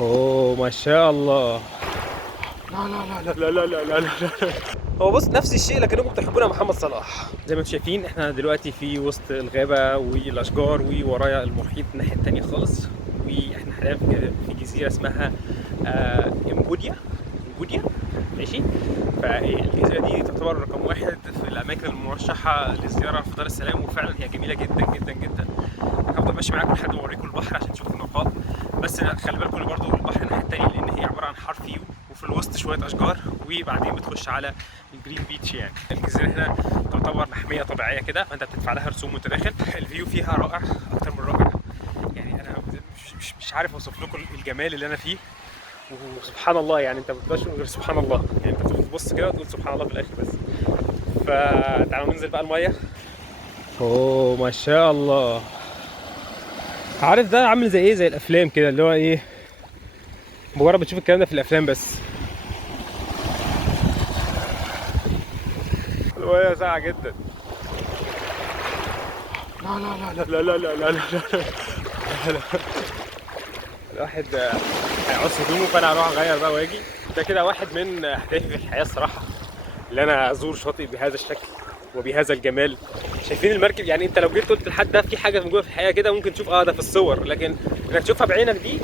اوه ما شاء الله. لا لا لا لا لا لا لا لا لا. هو بص نفس الشيء لكنكم تحبون محمد صلاح. زي ما انتم شايفين احنا دلوقتي في وسط الغابة والاشجار وورايا المحيط الناحية التانية خالص، واحنا حاليا في جزيرة اسمها امبوديا ماشي. فالجزيرة دي تعتبر رقم واحد في الأماكن المرشحة للزيارة في دار السلام، وفعلا هي جميلة جدا جدا جدا. هفضل ماشي معاكم لحد ما أوريكم البحر عشان تشوفوا النقاط، بس خلي بالكم برضه البحر الناحية التانية لأن هي عبارة عن حرف يو، وفي الوسط شوية أشجار وبعدين بتخش على الجرين بيتش. يعني الجزيرة هنا تعتبر محمية طبيعية كده، فأنت بتدفع لها رسوم وأنت داخل. الفيو فيها رائع أكتر من رائع، يعني أنا مش عارف أوصف لكم الجمال اللي أنا فيه. وسبحان الله يعني انت ما بتبقاش غير سبحان الله، يعني انت بتبص كده وتقول سبحان الله في الاخر بس. فتعالوا ننزل بقى الميه. اوه ما شاء الله. عارف ده عامل زي ايه؟ زي الافلام كده، اللي هو ايه، مجرد بتشوف الكلام ده في الافلام بس. الميه ساقعه جدا. لا لا لا لا لا لا لا لا لا لا. الواحد هيعوز هدومه، فانا هروح اغير بقى واجي. ده كده واحد من اهدافي في الحياه الصراحه، اللي انا ازور شاطئ بهذا الشكل وبهذا الجمال. شايفين المركب؟ يعني انت لو جيت قلت لحد ده في حاجه موجوده في الحقيقه كده ممكن تشوف ده في الصور، لكن انك تشوفها بعينك دي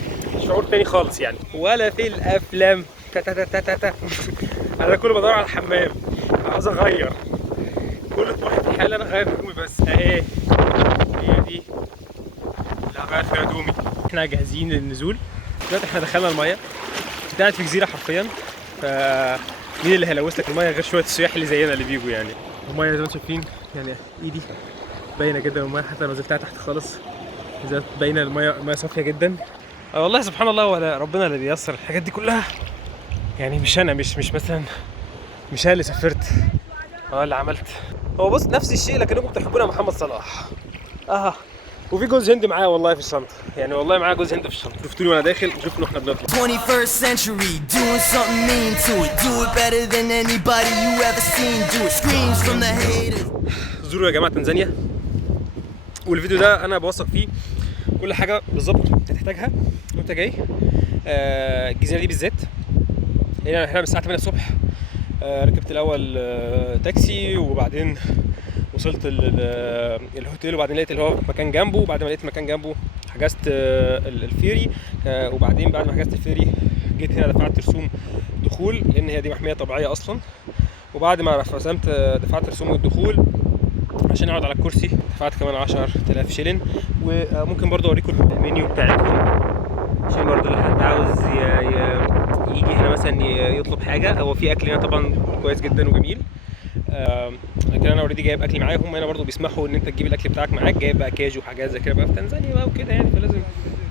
شعور تاني خالص يعني، ولا في الافلام. تا تا تا تا تا. انا كله بدور على الحمام، عاوز اغير. كل طموحي في الحياه انا اغير هدومي بس. اهي هي دي اللي هغير فيها هدومي. احنا جاهزين للنزول دلوقتي. احنا دخلنا الميه، انت قاعد في جزيره حرفيا، مين اللي هيلوث لك الميه غير شويه السياح اللي زينا اللي بيجوا يعني. الميه زي ما انتم شايفين يعني ايدي باينه جدا الميه، حتى لو نزلتها تحت خالص زي باينه الميه صافيه جدا. والله سبحان الله، ولا ربنا اللي بييسر الحاجات دي كلها. يعني مش انا مش مثلا مش انا اللي سافرت اللي عملت. هو بص نفس الشيء لكنكم تحبون محمد صلاح. وفي جوز هند معايا والله في الشنطه، يعني والله معايا جوز هند في الشنطه. شفتوني وانا داخل شوفوا احنا بنطلع. 21st century doing something mean to it, do it better than anybody you ever seen, do it, screams from the haters. زوروا يا جماعه تنزانيا، والفيديو ده انا بوثق فيه كل حاجه بالظبط هتحتاجها وانت جاي الجزيره دي بالذات. يعني احنا من الساعه 8 الصبح ركبت الاول تاكسي، وبعدين وصلت الهوتيل، وبعدين لقيت اللي هو مكان جنبه، وبعد ما لقيت مكان جنبه حجزت الفيري، وبعدين بعد ما حجزت الفيري جيت هنا دفعت رسوم دخول لان هي دي محميه طبيعيه اصلا. وبعد ما رسمت دفعت رسوم الدخول عشان اقعد على الكرسي دفعت كمان 10,000 شلن. وممكن برضو اوريكم المنيو بتاعتهم عشان برضو لو حد عاوز يجي هنا مثلا يطلب حاجه. هو في اكل هنا طبعا كويس جدا وجميل، لكن انا اوريدي جايب اكلي معايا. هم هنا برضو بيسمحوا ان انت تجيب الاكل بتاعك معاك، جايب بقى كاجو وحاجات زي كده بقى في تنزانيا بقى وكده يعني، فلازم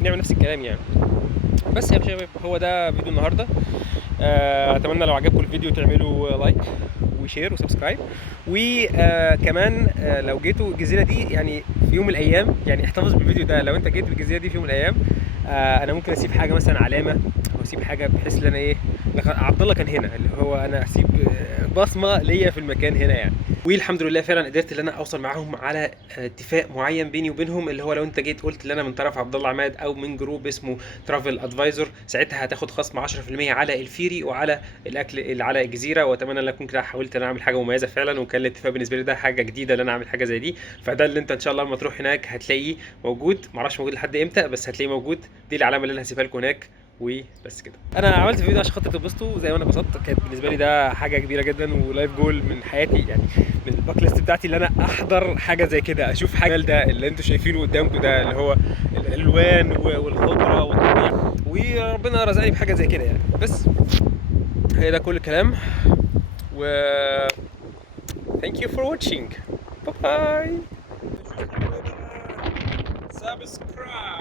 نعمل نفس الكلام يعني. بس يا شباب هو ده فيديو النهارده. اتمنى لو عجبكم الفيديو تعملوا لايك وشير وسبسكرايب، وكمان لو جيتوا الجزيره دي يعني في يوم من الايام، يعني احتفظ بالفيديو ده. لو انت جيت الجزيره دي في يوم من الايام انا ممكن اسيب حاجه مثلا علامه، او اسيب حاجه بحيث ان انا ايه، عبد الله كان هنا، اللي هو انا اسيب بصمه ليا في المكان هنا يعني. والحمد لله فعلا قدرت ان انا اوصل معاهم على اتفاق معين بيني وبينهم، اللي هو لو انت جيت قلت ان انا من طرف عبد الله عماد او من جروب اسمه ترافل ادفايزر، ساعتها هتاخد خصم 10% على الفيري وعلى الاكل اللي على الجزيره. واتمنى ان اكون كده حاولت ان اعمل حاجه مميزه فعلا، وكان الاتفاق بالنسبه لي ده حاجه جديده ان انا اعمل حاجه زي دي. فده اللي انت ان شاء الله لما تروح هناك هتلاقيه موجود، معرفش موجود لحد امتى بس هتلاقيه موجود. دي العلامه اللي انا هسيبها لكم هناك. وبس كده، انا عملت الفيديو عشان خاطر تبسطوا زي ما انا اتبسطت. كانت بالنسبه لي ده حاجه كبيره جدا ولايف جول من حياتي، يعني من الباك ليست بتاعتي، اللي انا احضر حاجه زي كده، اشوف حاجه ده اللي انتوا شايفينه قدامكم ده، اللي هو الالوان والخضره والطبيعه، وربنا رزقني بحاجه زي كده يعني. بس هي ده كل الكلام، و thank you for watching. Bye bye. Subscribe.